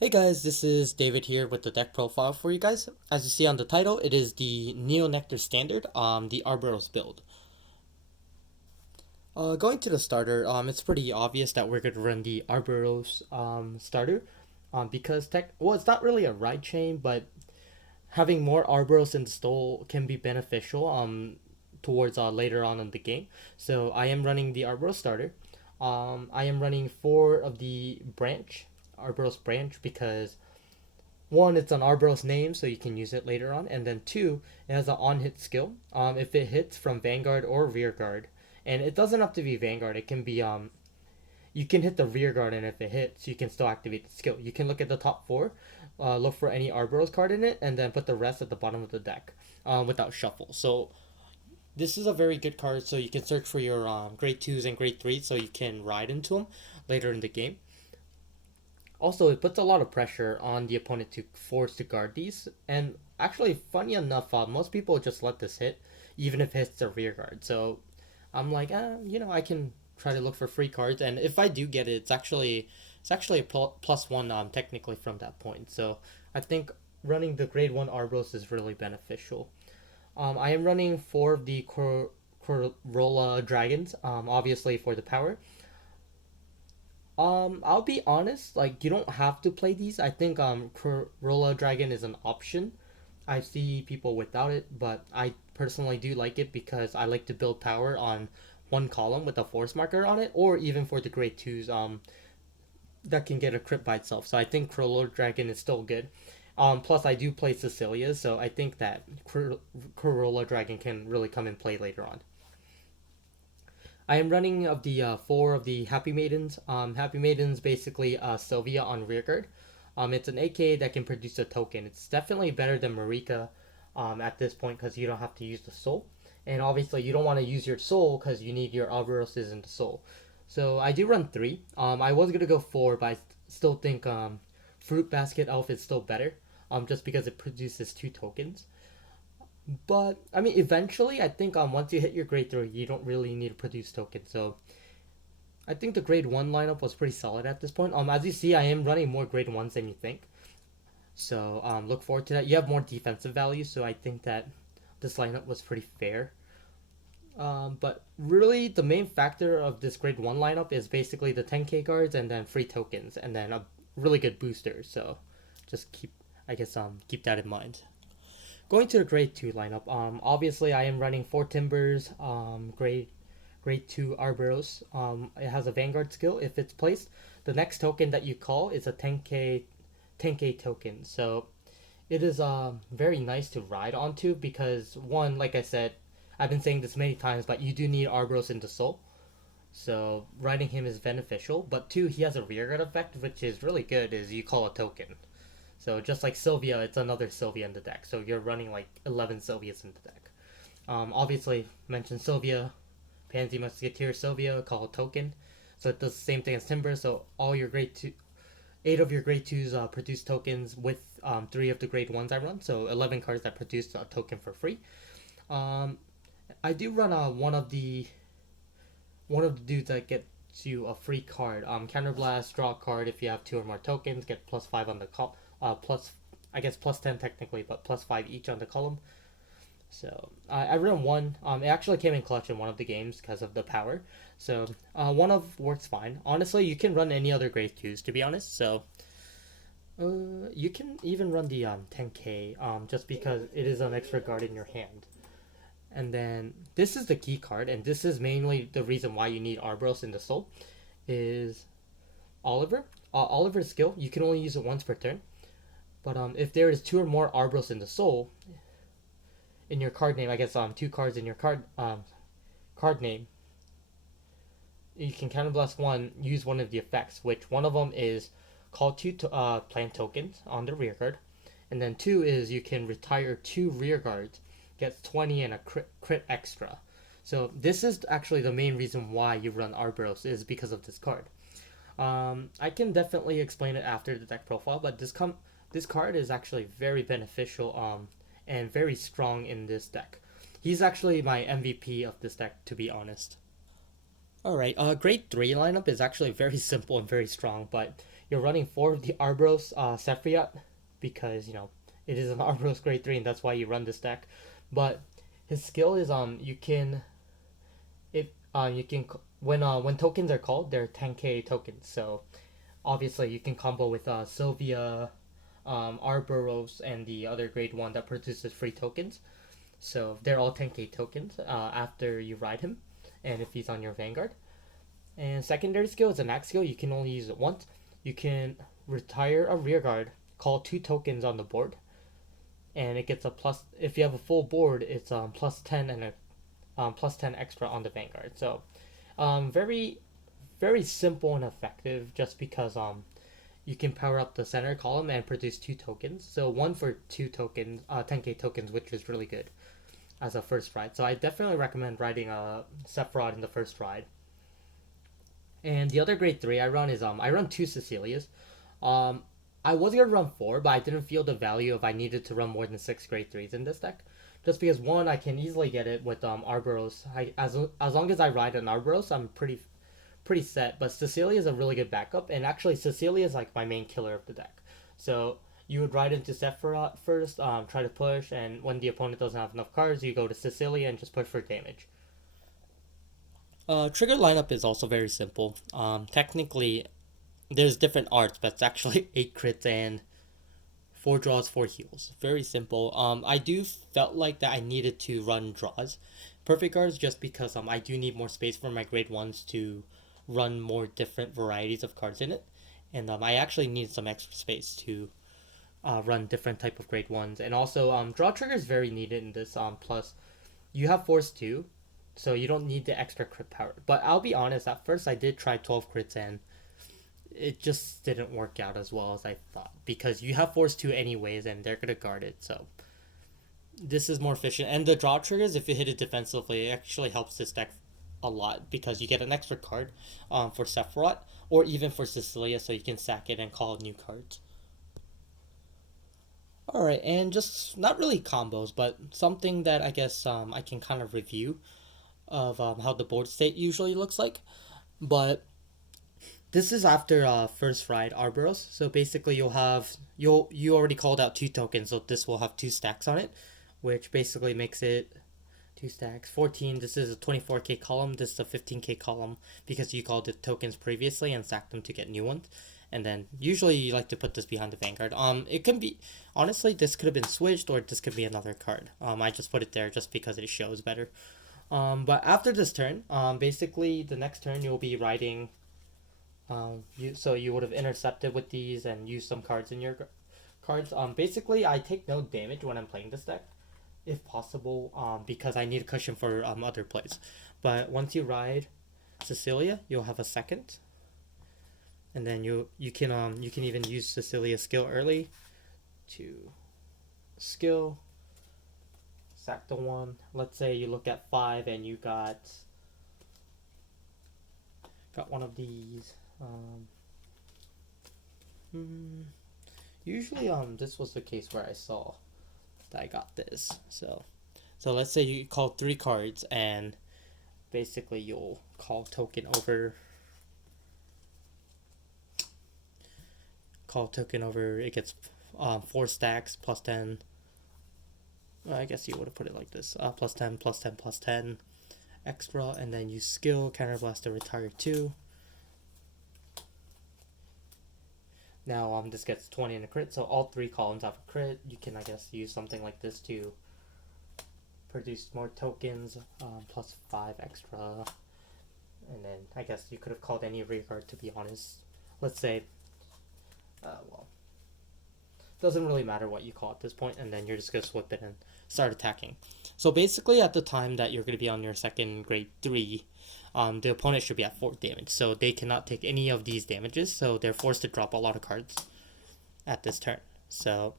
Hey guys, this is David here with the deck profile for you guys. As you see on the title, it is the Neo Nectar Standard, the Arboros build. Going to the starter, it's pretty obvious that we're going to run the Arboros starter, because it's not really a ride chain, but having more Arboros in the stole can be beneficial towards later on in the game. So I am running the Arboros starter. I am running four of the Arboros branch, because one, it's an Arboros name, so you can use it later on, and then two, it has an on-hit skill. If it hits from Vanguard or Rear Guard, and it doesn't have to be Vanguard, it can be you can hit the Rear Guard, and if it hits, you can still activate the skill. You can look at the top four, look for any Arboros card in it, and then put the rest at the bottom of the deck, without shuffle. So this is a very good card, so you can search for your grade twos and grade threes, so you can ride into them later in the game. Also, it puts a lot of pressure on the opponent to force to guard these. And actually, funny enough, most people just let this hit, even if it hits the rear guard. So I'm like, I can try to look for free cards, and if I do get it, it's actually a plus one technically from that point. So I think running the grade one Arbros is really beneficial. I am running four of the Corolla Dragons, obviously for the power. I'll be honest, like you don't have to play these. I think Corolla Dragon is an option. I see people without it, but I personally do like it because I like to build power on one column with a force marker on it, or even for the grade twos, that can get a crit by itself. So I think Corolla Dragon is still good. Plus I do play Cecilia, so I think that Corolla Dragon can really come and play later on. I am running of the four of the Happy Maidens. Happy Maidens basically Sylvia on rearguard. It's an AK that can produce a token. It's definitely better than Marika at this point because you don't have to use the soul. And obviously you don't want to use your soul because you need your Alberoses in the soul. So I do run three. I was gonna go four, but I still think Fruit Basket Elf is still better. Just because it produces two tokens. But I mean, eventually, I think once you hit your grade three, you don't really need to produce tokens. So I think the grade one lineup was pretty solid at this point. As you see, I am running more grade ones than you think. So look forward to that. You have more defensive value, so I think that this lineup was pretty fair. But really, the main factor of this grade one lineup is basically the 10k cards and then free tokens and then a really good booster. So just keep that in mind. Going to the grade two lineup, obviously I am running four timbers, grade two Arboros. It has a Vanguard skill. If it's placed, the next token that you call is a 10k token. So it is very nice to ride onto because one, like I said, I've been saying this many times, but you do need Arboros into Soul. So riding him is beneficial. But two, he has a rearguard effect, which is really good. Is you call a token. So just like Sylvia, it's another Sylvia in the deck. So you're running like 11 Sylvias in the deck. Obviously, mentioned Sylvia, Pansy Musketeer Sylvia, call a token. So it does the same thing as Timber. So all your grade two, 8 of your grade 2s produce tokens with three of the grade ones I run. So 11 cards that produce a token for free. Um, I do run one of the dudes that gets you a free card. Counterblast, draw a card if you have two or more tokens, get +5 on the call. Plus, I guess +10 technically, but +5 each on the column. So I run one. It actually came in clutch in one of the games because of the power. So one of works fine. Honestly, you can run any other grade twos to be honest. So you can even run the 10k just because it is an extra guard in your hand. And then this is the key card, and this is mainly the reason why you need Arbros in the soul. Is Oliver? Oliver's skill you can only use it once per turn. But if there is two or more Arbros in the soul in your card name, I guess two cards in your card name, you can counterblast one, use one of the effects, which one of them is call two plant tokens on the rear guard, and then two is you can retire two rear guards, gets 20 and a crit extra. So this is actually the main reason why you run Arboros is because of this card. I can definitely explain it after the deck profile, but this card is actually very beneficial and very strong in this deck. He's actually my MVP of this deck, to be honest. All right, grade three lineup is actually very simple and very strong, but You're running 4 of the Arboros Sephiroth because it is an Arboros grade 3 and that's why you run this deck. But his skill is you can if you can when tokens are called, they're 10k tokens. So obviously you can combo with Sylvia, Arboros, and the other grade 1 that produces free tokens. So they're all 10k tokens after you ride him, and if he's on your Vanguard. And secondary skill is an axe skill. You can only use it once. You can retire a rear guard, call 2 tokens on the board, and it gets a plus. If you have a full board, it's plus 10 and a plus 10 extra on the Vanguard. So very very simple and effective, just because you can power up the center column and produce 2 tokens. So one for 2 tokens, 10k tokens, which is really good as a first ride. So I definitely recommend riding a Sephiroth in the first ride. And the other grade 3 I run is I run 2 Cecilias. Um, I was gonna run 4, but I didn't feel the value if I needed to run more than 6 grade 3s in this deck. Just because one, I can easily get it with Arboros. As long as I ride an Arboros, I'm pretty set. But Cecilia is a really good backup, and actually Cecilia is like my main killer of the deck. So you would ride into Sephiroth first, try to push, and when the opponent doesn't have enough cards, you go to Cecilia and just push for damage. Trigger lineup is also very simple. Technically, there's different arts, but it's actually 8 crits and 4 draws, 4 heals. Very simple. I do felt like that I needed to run draws, perfect guards, just because I do need more space for my grade ones to run more different varieties of cards in it, and I actually need some extra space to run different type of grade ones, and also draw trigger is very needed in this. Plus, you have force too, so you don't need the extra crit power. But I'll be honest, at first I did try 12 crits and it just didn't work out as well as I thought, because you have force 2 anyways and they're gonna guard it. So this is more efficient, and the draw triggers, if you hit it defensively, it actually helps this deck a lot because you get an extra card for Sephiroth or even for Cecilia, so you can sack it and call new cards. Alright, and just not really combos, but something that I guess I can kind of review of how the board state usually looks like. But this is after first ride Arboros. So basically you already called out 2 tokens, so this will have 2 stacks on it, which basically makes it 2 stacks 14. This is a 24k column, this is a 15k column, because you called the tokens previously and stacked them to get new ones. And then usually you like to put this behind the Vanguard. It can be, honestly, this could have been switched, or this could be another card. I just put it there just because it shows better. But after this turn, basically the next turn you'll be riding. So you would have intercepted with these and used some cards in your cards. Basically I take no damage when I'm playing this deck, if possible, because I need a cushion for other plays. But once you ride Cecilia, you'll have a second, and then you can even use Cecilia's skill early to skill sack the one. Let's say you look at 5 and you got one of these. Usually this was the case where I saw that I got this. So let's say you call 3 cards, and basically you'll call token over. It gets 4 stacks plus 10. Well, I guess you would have put it like this: plus 10, plus 10, plus 10 extra, and then you skill counterblast to retire 2. Now this gets 20 in a crit, so all 3 columns have a crit. You can, I guess, use something like this to produce more tokens, plus 5 extra. And then I guess you could have called any regard, to be honest. Let's say, well, doesn't really matter what you call at this point, and then you're just gonna swip it and start attacking. So basically, at the time that you're gonna be on your second grade 3, the opponent should be at 4 damage, so they cannot take any of these damages, so they're forced to drop a lot of cards at this turn. So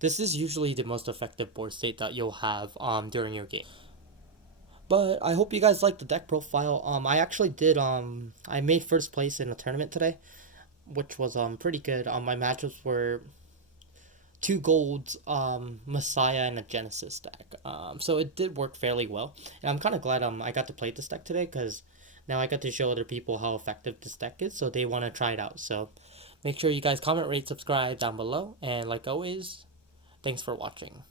this is usually the most effective board state that you'll have during your game. But I hope you guys like the deck profile. I actually did I made first place in a tournament today, which was pretty good. My matchups were 2 golds, Messiah, and a Genesis deck. So it did work fairly well, and I'm kind of glad I got to play this deck today, because now I got to show other people how effective this deck is, so they want to try it out. So Make sure you guys comment, rate, subscribe down below, and like always, thanks for watching.